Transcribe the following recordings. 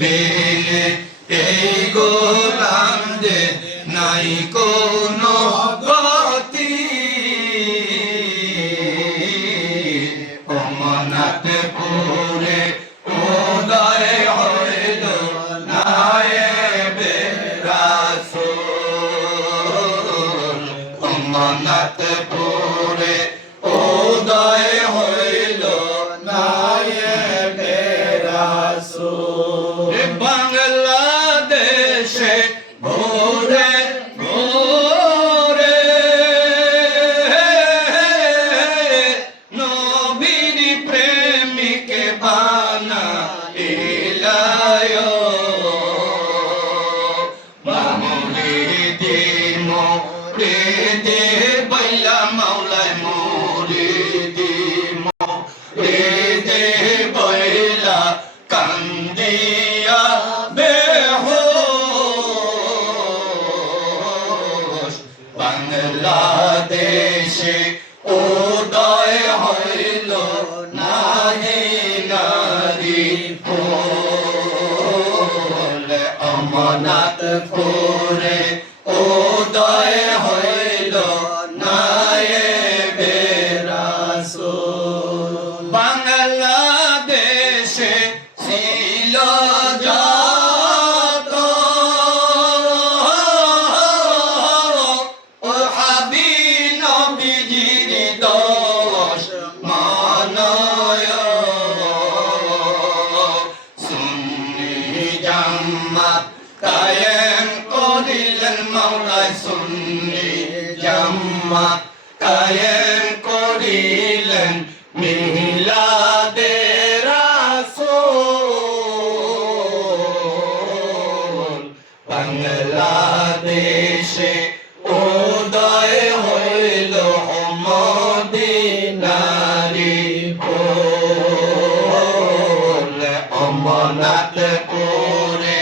বিনে এই গোলামদের নাই কোনো গতি অমরনাথপুরে উদয় হইল নায়েবে রাসূল অমরনাথপুরে উদয় হইল নায়েবে রাসূল বাংলাদেশে ভোরে ভোরে নবীর প্রেমিক বানাইলায় মুরিদি মুরিদি বাইলা মাওলায় মুরিদি মুরিদি বাইলা কান্দিয়া বেহোশ বাংলাদেশে উদয় হইল নাহি নারী ফুল অমরনাথপুরে উদয় হইল নায়েবে রাসূল বাংলাদেশে ছিল যত ওহাবী নবীজির দোষ মানায় সুন্নি জামাত কায়েম করিলেন মাওলায় সুন্নি জামাত কায়েম করিলেন মিলাদে রাসূল বাংলাদেশে উদয় হইল মদিনারি ফুল অমরনাথপুরে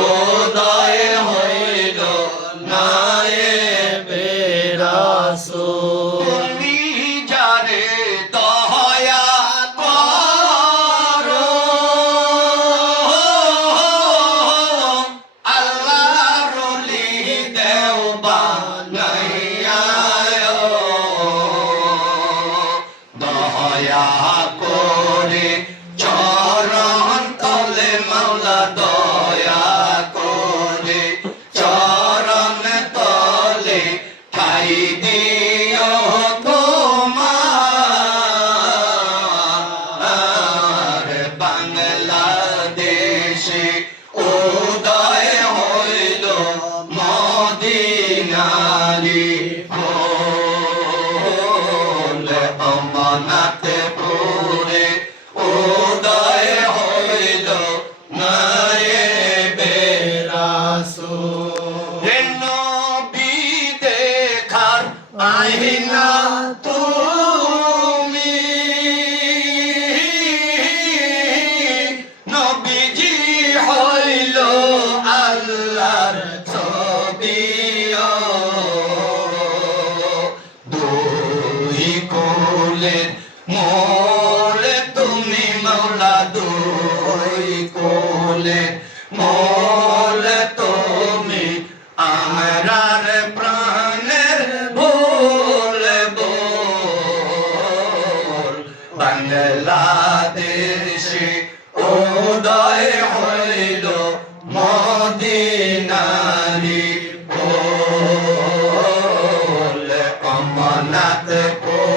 উদয় হইল নায়েবে রাসূল তুমি যারে দয়া করো আল্লাহর ওলি দেও বানাইয়া দয়া করে চরণ তলে মাওলা দয়া করে চরণ তলে ঠাই দিও তোমার বাংলাদেশে উদয় হইল মদিনারি ফুল অমরনাথপুরে উদয় হইল নায়েবে রাসূল নবী দেখার আইনা তুমি নবীজি হইল আল্লাহর ছবি দুই কোলের মোল তুমি মাওলা দুই কোলের মোল তুমি আমরার প্রাণের ভুল বল বাংলাদেশে উদয় হইল মদিনারি ফুল অমরনাথপুর